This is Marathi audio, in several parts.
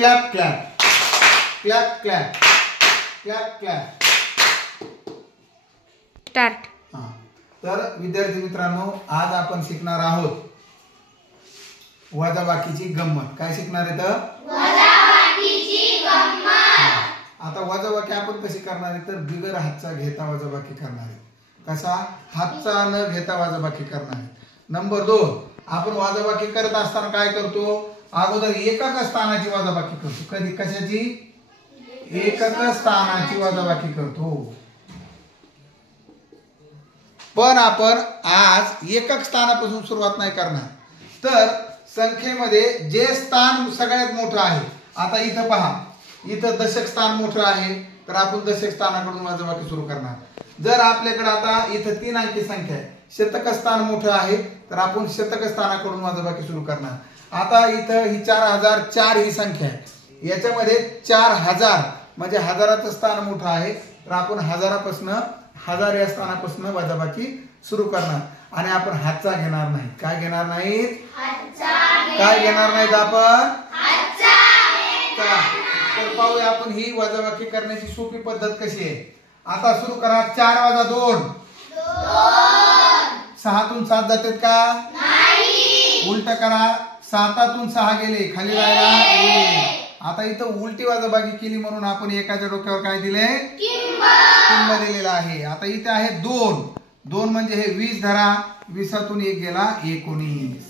Clap clap clap clap clap clap start. तर विद्यार्थी मित्रांनो, आज आपण शिकणार आहोत वजाबाकीची गंमत. काय शिकणार आहे तर वजाबाकीची गंमत. आता वजाबाकी आपण कशी करणार आहे तर बिगर हातचा घेता वजाबाकी करणार आहे. कसा? हातचा न घेता वजाबाकी करणार आहे. नंबर 2, आपण वजाबाकी करत असताना काय करतो? अगोदर एकक स्थानाची वजाबाकी करतो. कधी कशाची? एकक स्थानाची वजाबाकी करतो. पण आपण आज एकक स्थानापासून सुरुवात नाही करणार. तर संख्येमध्ये जे स्थान सगळ्यात मोठं आहे, आता इथं पहा, इथं दशक स्थान मोठं आहे तर आपण दशक स्थानाकडून वजाबाकी सुरू करणार. जर आपल्याकडे आता इथं 3 अंकी संख्या आहे, शतक स्थान मोठं आहे तर आपण शतक स्थानाकडून वजाबाकी सुरू करणार. आता इथं ही 4004 ही संख्या आहे, याच्यामध्ये 4000 म्हणजे हजाराचं स्थान मोठं आहे तर आपण हजारापासून 1000 या स्थानापासून वजाबाकी सुरू करणार. आणि आपण हातचा घेणार नाही. काय घेणार नाहीत? काय घेणार नाहीत आपण? तर पाहूया आपण ही वजाबाकी करण्याची सोपी पद्धत कशी आहे. आता सुरू करा. 4 + 2 6 तून 7 जातात का? उलट करा. 7 तून 6 गेले, खाली राहिला 1. आता इथं उलटी वजाबाकी केली म्हणून आपण एकाच्या डोक्यावर काय दिले? किंब दिलेला आहे. आता इथे आहे 2. 2 म्हणजे हे 20 धरा. 20तून 1 गेला 19.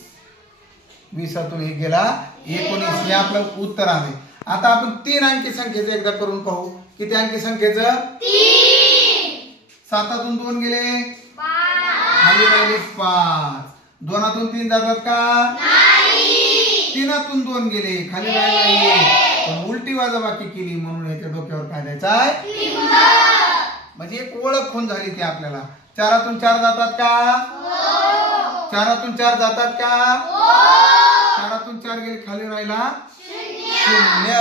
20तून 1 गेला 19. हे आपलं उत्तर आहे. आता आपण 3 अंकी संख्येचं एकदा करून पाहू. किती अंकी संख्येचं? 3. 7तून 2 गेले, खाली राहिले 5. 2तून 3 जातात का? 3तून 2 गेले, खाली राहिले 1. पण उलटी वजाबाकी केली म्हणून याच्या डोक्यावर काय द्यायचा आहे? म्हणजे एक ओळख होऊन झाली ती आपल्याला. 4तून 4 जातात का? 4तून 4 जातात का? 4तून 4 गेले, खाली राहिला 0.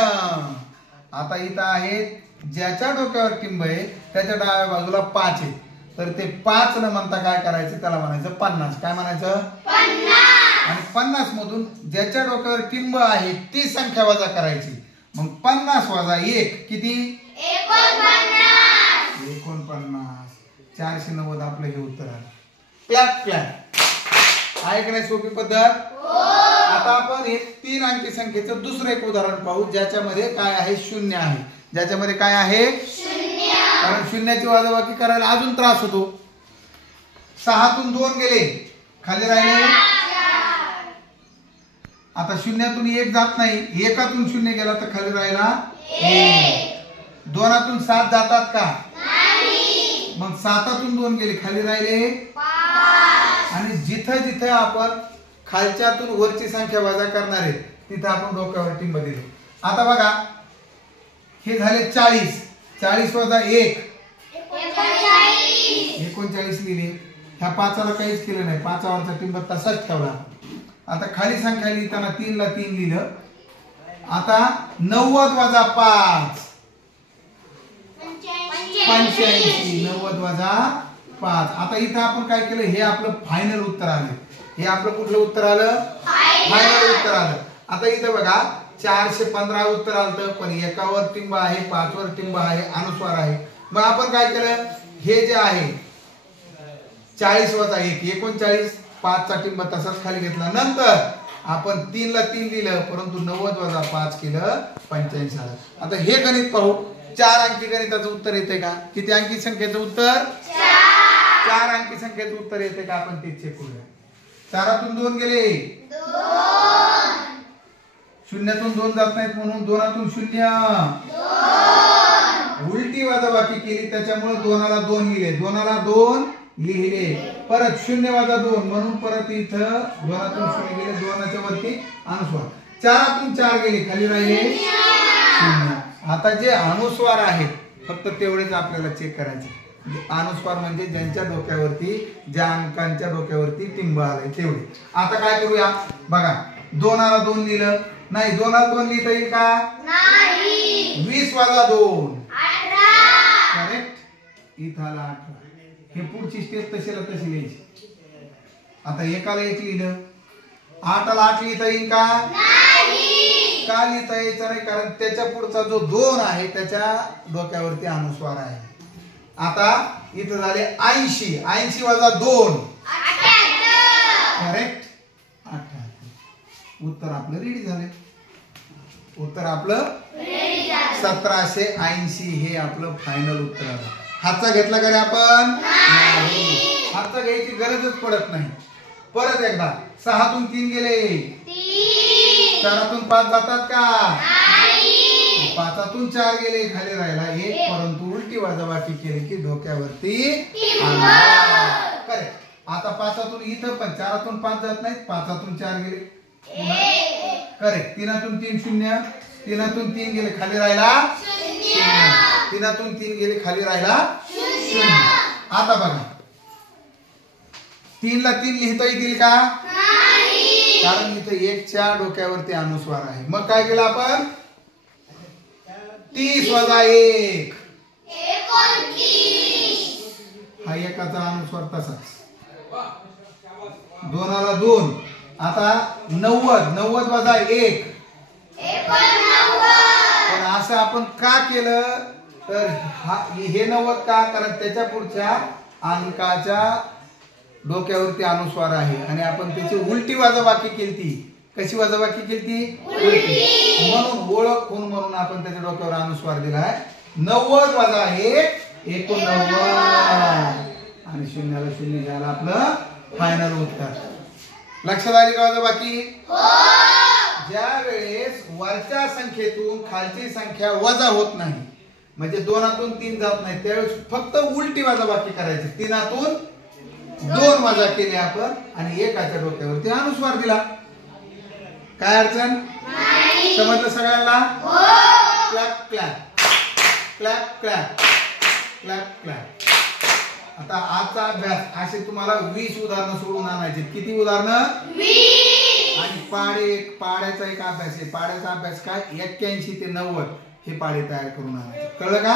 आता इथं आहे ज्याच्या डोक्यावर टिंब आहे त्याच्या डाव्या बाजूला 5 आहे, तर ते 5 न म्हणता काय करायचं? त्याला म्हणायचं 50. काय म्हणायचं? 50. आणि 50 मधून ज्याच्या डोक्यावर टिंब आहे ती संख्या वजा करायची. मग 50 - 1 किती? 49. 49. 490 आपलं हे उत्तर आलं. Clap clap. आहे की नाही सोपी पद्धत? आता आपण हे 3 अंकी संख्येचं दुसरं एक उदाहरण पाहू, ज्याच्यामध्ये काय आहे? 0 आहे. ज्याच्यामध्ये काय आहे? 0. कारण 0ची वजाबाकी करायला अजून त्रास होतो. 6तून 2 गेले, खाली राहिले. आता 0तून 1 जात नाही. 1तून 0 गेला तर खाली राहिला 1. 2तून 7 जातात का? मग 7तून 2 गेले, खाली राहिले 5. आणि जिथं जिथं आपण खालच्यातून वरची संख्या वजा करणार आहे तिथं आपण डोक्यावर टिंब दिले. आता बघा, हे झाले 40. 40 - 1 39 लिहिले. ह्या 5ला काहीच केलं नाही, 5वरचा टिंब तसाच ठेवला. आता खाली संख्या लिहिताना 3 ला 3 लिहिलं. आता 90 - 5 85. 90 - 5. आता इथं आपण काय केलं? हे आपलं फायनल उत्तर आलं. हे आपलं कुठलं उत्तर आलं? फायनल उत्तर आलं. आता इथं बघा 415 उत्तर आलं, पण 1वर टिंब आहे, 5वर टिंब आहे, अनुस्वार आहे. मग आपण काय केलं? हे जे आहे 40 - 1 39. 5चा टिंब तसाच खाली घेतला. नंतर आपण 3 ला 3 लिहिलं, परंतु 90 - 5 केलं 85 आलं. आता हे गणित पाहू. 4 अंकी गणिताचं उत्तर येते का? किती अंकी संख्येचं उत्तर? 4 अंकी संख्येचं उत्तर येते का? आपण ते चेक करूया. 4तून 2 गेले, 0तून 2 जात नाहीत म्हणून 2तून 0. उलटी वजाबाकी केली त्याच्यामुळे 2ला 2 लिहिले. 2ला 2 लिहिले. परत 0 - 2 म्हणून परत इथं 2तून 0 गेले, 2च्या वरती अनुस्वार. 4तून 4 गेले, खाली राहिले 0. आता जे अनुस्वार आहेत फक्त तेवढेच आपल्याला चेक करायचे. अनुस्वार म्हणजे ज्यांच्या डोक्यावरती, ज्या अंकांच्या डोक्यावरती टिंब आलंय तेवढे. आता काय करूया? बघा, 2ला 2 लिहिलं नाही. 2ला 2 लिहिता येईल का? नाही. 20 - 2 18. करेक्ट. इथं आला 18. हे पुढची स्टेप तशीला तशी लिहायची. आता 1ला 1 लिहिलं. 8ला 8 लिहिता येईल का? नाही. का लिहिता यायचं नाही कारण त्याच्या पुढचा जो 2 आहे त्याच्या डोक्यावरती अनुस्वार आहे. आता इथं झाले 80. 80 वजा 2 करेक्ट 78. उत्तर आपलं रेडी झाले. उत्तर आपलं 1780 हे आपलं फायनल उत्तर आहे. हातचा घेतला का रे आपण? नाही. हातचा घ्यायची गरजच पडत नाही. परत एकदा 6 तून 3 गेले 4 तून 5 जातात का? 5 तून 4 गेले खाली राहिला 1. परंतु उलटी वजाबाकी केली की डोक्यावरती करेक्ट. आता 5 तून इथं पण 4 तून 5 जात नाहीत. 5 तून 4 गेले करेक्ट. 3 तून 3 0. 3 तून 3 गेले खाली राहिला 0. 3 तून 3 गेले खाली राहिला 0. आता बघा 3 ला 3 लिहिता येतील का? कारण इथं 1 च्या डोक्यावरती अनुस्वार आहे. मग काय केलं आपण? 30 वजा 1 हा एकाचा अनुस्वार तसाच. 2 ला 2. आता 90 वजा 1 पण असं आपण का केलं तर हे 90 का? कारण त्याच्या पुढच्या अंकाच्या डोक्यावरती अनुस्वार आहे आणि आपण त्याची उलटी वजाबाकी केली. कशी वजाबाकी केली? उलटी. म्हणून ओळखून म्हणून आपण त्याच्या डोक्यावर अनुस्वार दिलाय. 90 वजा 1 89 आणि 0 ला 0 घ्यायला आपलं फायनल उत्तर. लक्षात आली का वजाबाकी? ज्या वेळेस वरच्या संख्येतून खालची संख्या वजा होत नाही म्हणजे 2 तून 3 जात नाही त्यावेळेस फक्त उलटी वजाबाकी करायची. 3 तून 2 वजा केले आपण आणि एकाच्या डोक्यावरती अनुस्वार दिला. काय अडचण? समजलं सगळ्यांना? Clap clap clap clap clap clap. आता आजचा अभ्यास असे तुम्हाला 20 उदाहरणं सोडून आणायचे. किती उदाहरणं? 20. आणि पाड्याचा एक अभ्यास आहे. पाड्याचा अभ्यास काय? 81 ते 90 हे पाडे तयार करून आणायचे. कळलं का?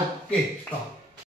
Okay stop.